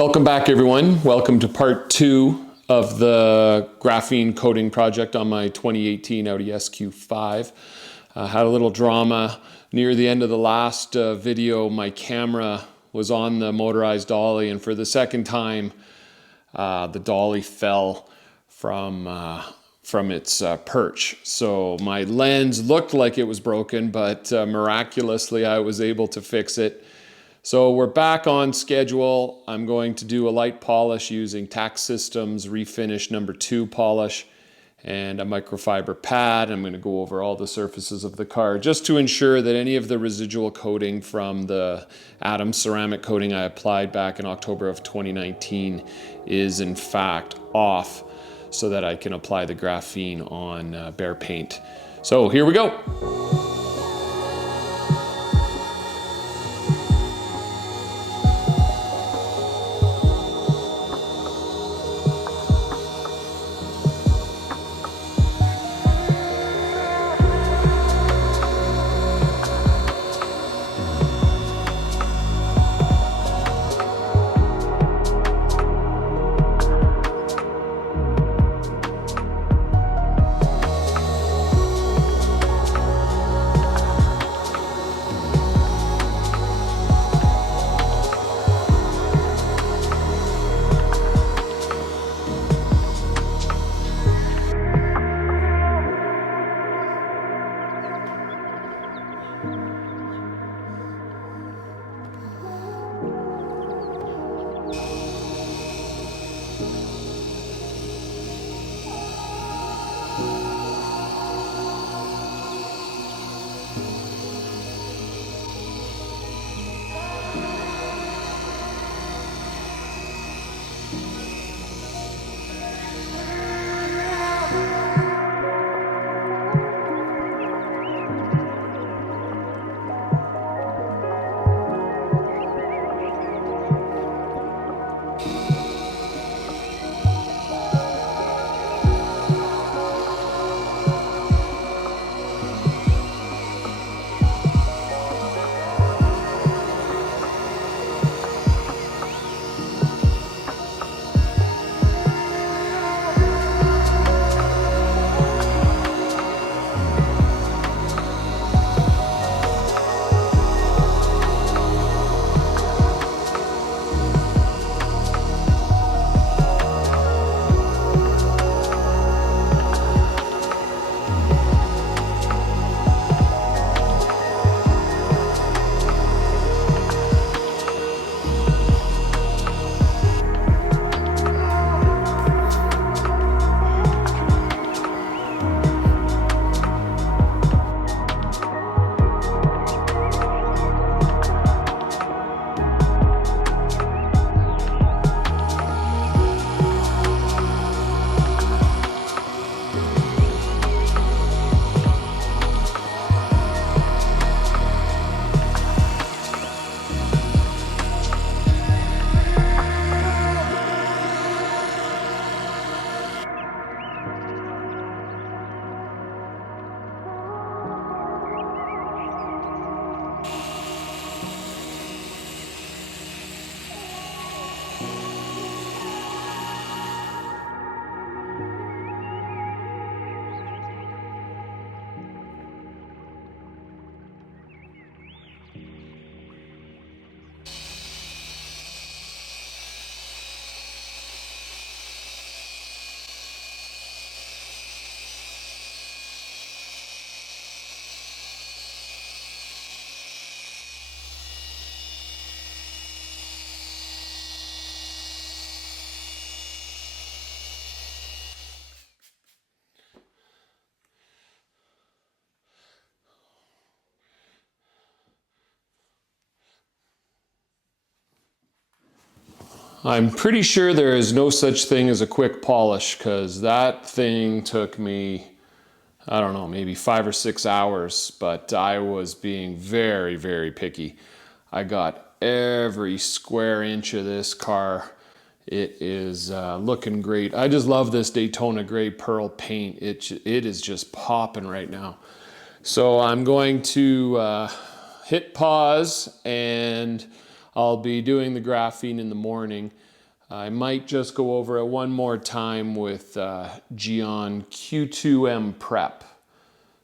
Welcome back, everyone. Welcome to part 2 of the graphene coating project on my 2018 Audi SQ5. Had a little drama near the end of the last video. My camera was on the motorized dolly, and for the second time the dolly fell from its perch. So my lens looked like it was broken, but miraculously I was able to fix it. So we're back on schedule. I'm going to do a light polish using TACSYSTEM's Refinish number 2 polish and a microfiber pad. I'm going to go over all the surfaces of the car just to ensure that any of the residual coating from the Atom ceramic coating I applied back in October of 2019 is in fact off, so that I can apply the graphene on bare paint. So here we go. I'm pretty sure there is no such thing as a quick polish, because that thing took me, I don't know, maybe 5 or 6 hours, but I was being very, very picky. I got every square inch of this car. It is looking great. I just love this Daytona gray pearl paint. It is just popping right now. So I'm going to hit pause and I'll be doing the graphene in the morning. I might just go over it one more time with Gyeon Q²M Prep.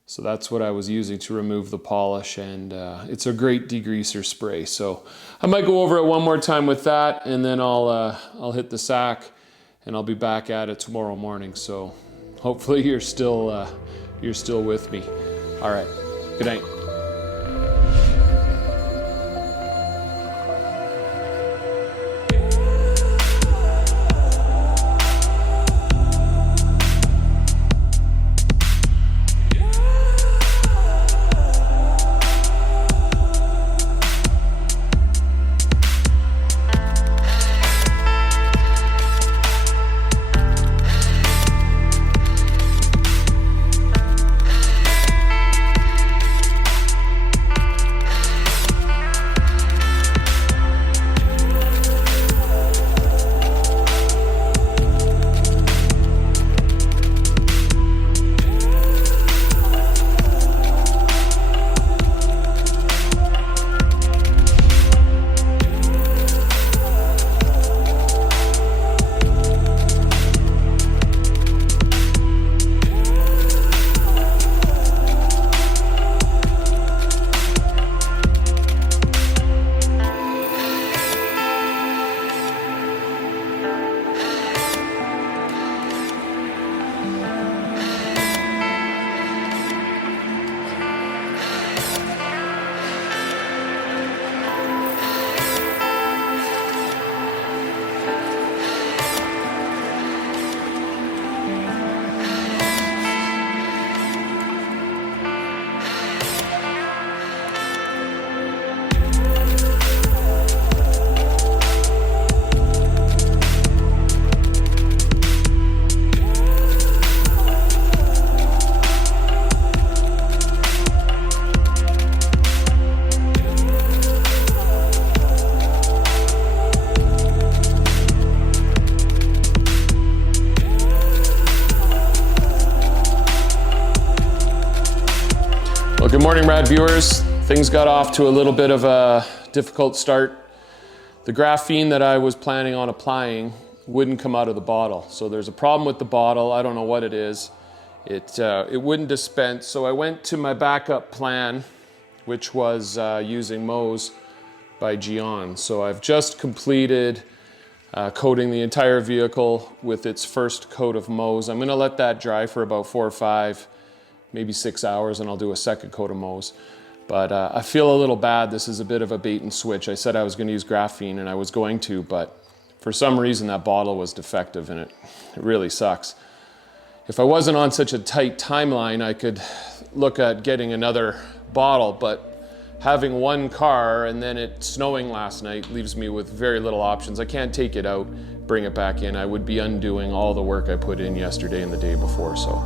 So that's what I was using to remove the polish, and it's a great degreaser spray. So I might go over it one more time with that, and then I'll hit the sack, and I'll be back at it tomorrow morning. So hopefully you're still with me. All right, good night. Well, good morning, Rad viewers. Things got off to a little bit of a difficult start. The graphene that I was planning on applying wouldn't come out of the bottle. So there's a problem with the bottle. I don't know what it is. It wouldn't dispense. So I went to my backup plan, which was using MOHS by Gyeon. So I've just completed coating the entire vehicle with its first coat of MOHS. I'm gonna let that dry for about 4 or 5, maybe 6 hours, and I'll do a second coat of MOHS. But I feel a little bad. This is a bit of a bait and switch. I said I was gonna use graphene, and I was going to, but for some reason that bottle was defective, and it really sucks. If I wasn't on such a tight timeline, I could look at getting another bottle, but having one car and then it snowing last night leaves me with very little options. I can't take it out, bring it back in. I would be undoing all the work I put in yesterday and the day before, so.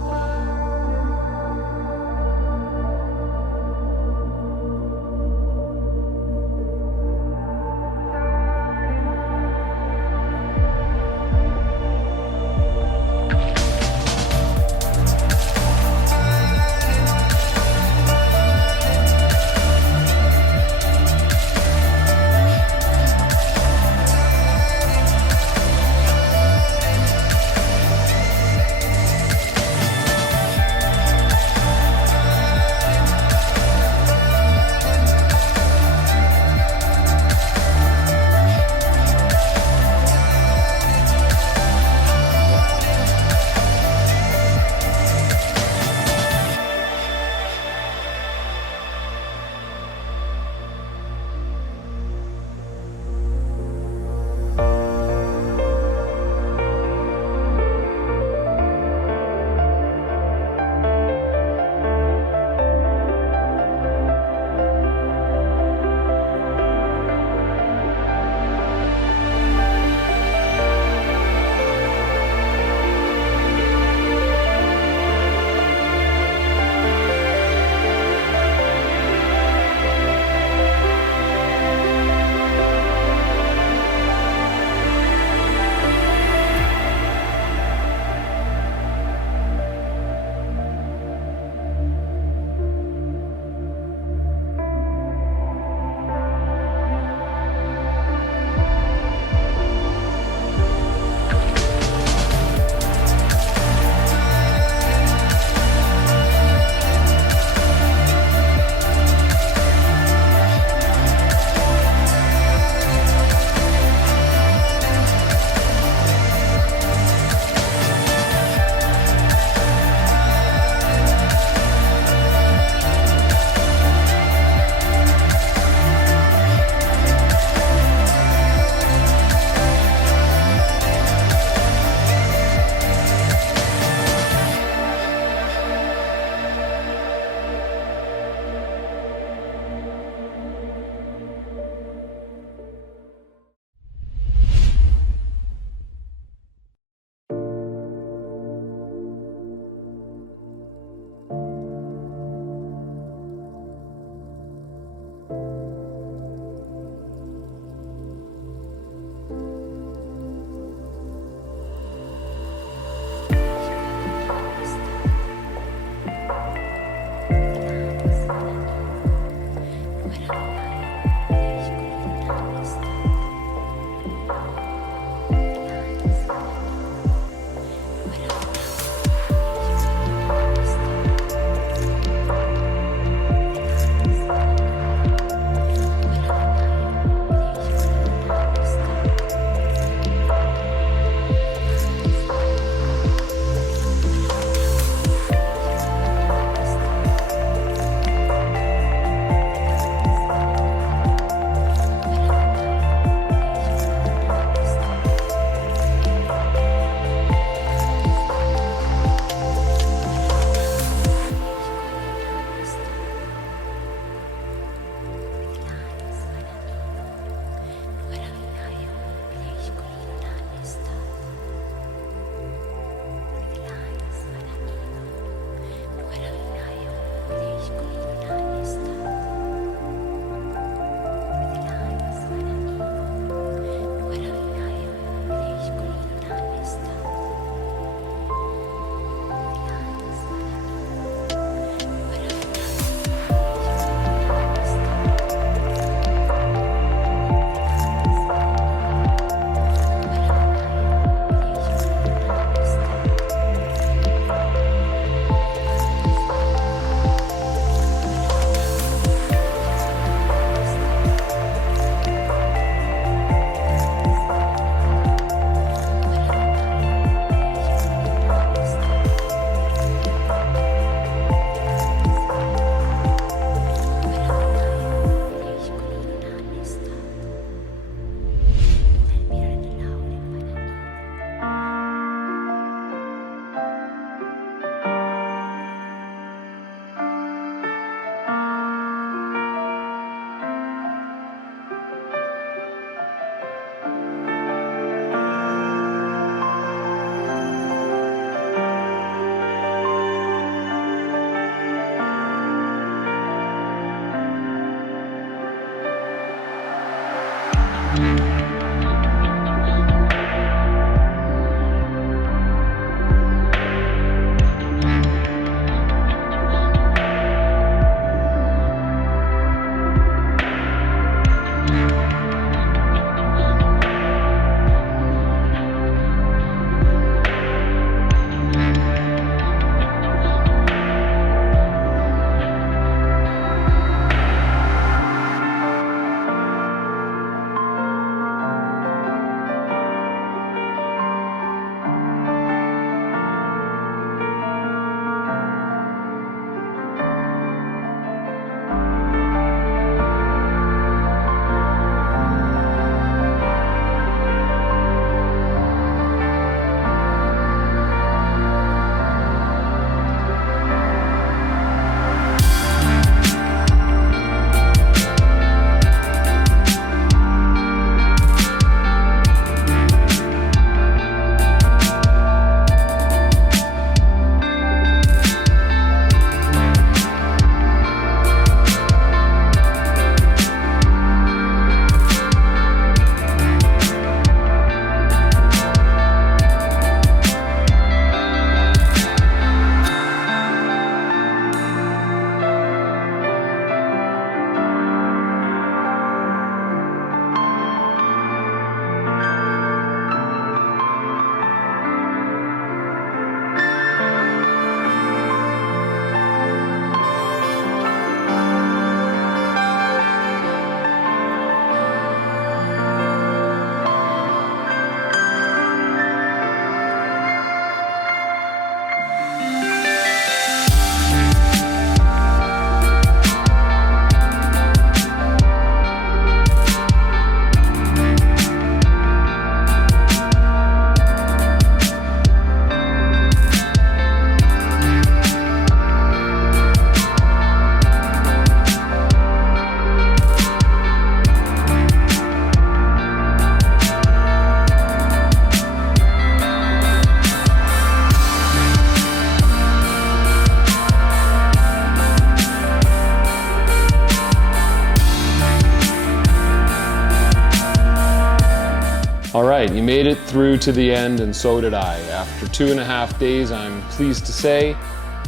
All right, you made it through to the end, and so did I. After 2.5 days, I'm pleased to say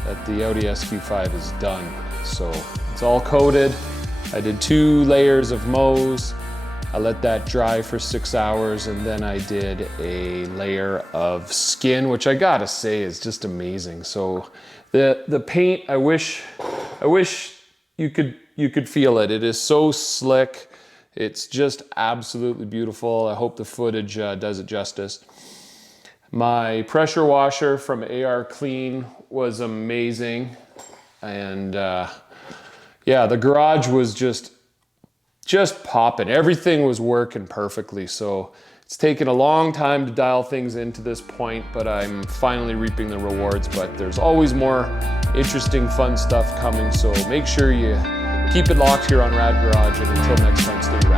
that the Audi SQ5 is done. So it's all coated. I did 2 layers of MOHS, I let that dry for 6 hours, and then I did a layer of skin, which I gotta say is just amazing. So the paint, I wish you could feel it. It is so slick. It's just absolutely beautiful. I hope the footage does it justice. My pressure washer from AR Clean was amazing. And yeah, the garage was just popping. Everything was working perfectly. So it's taken a long time to dial things into this point, but I'm finally reaping the rewards. But there's always more interesting, fun stuff coming. So make sure you keep it locked here on Rad Garage. And until next time, stay rad.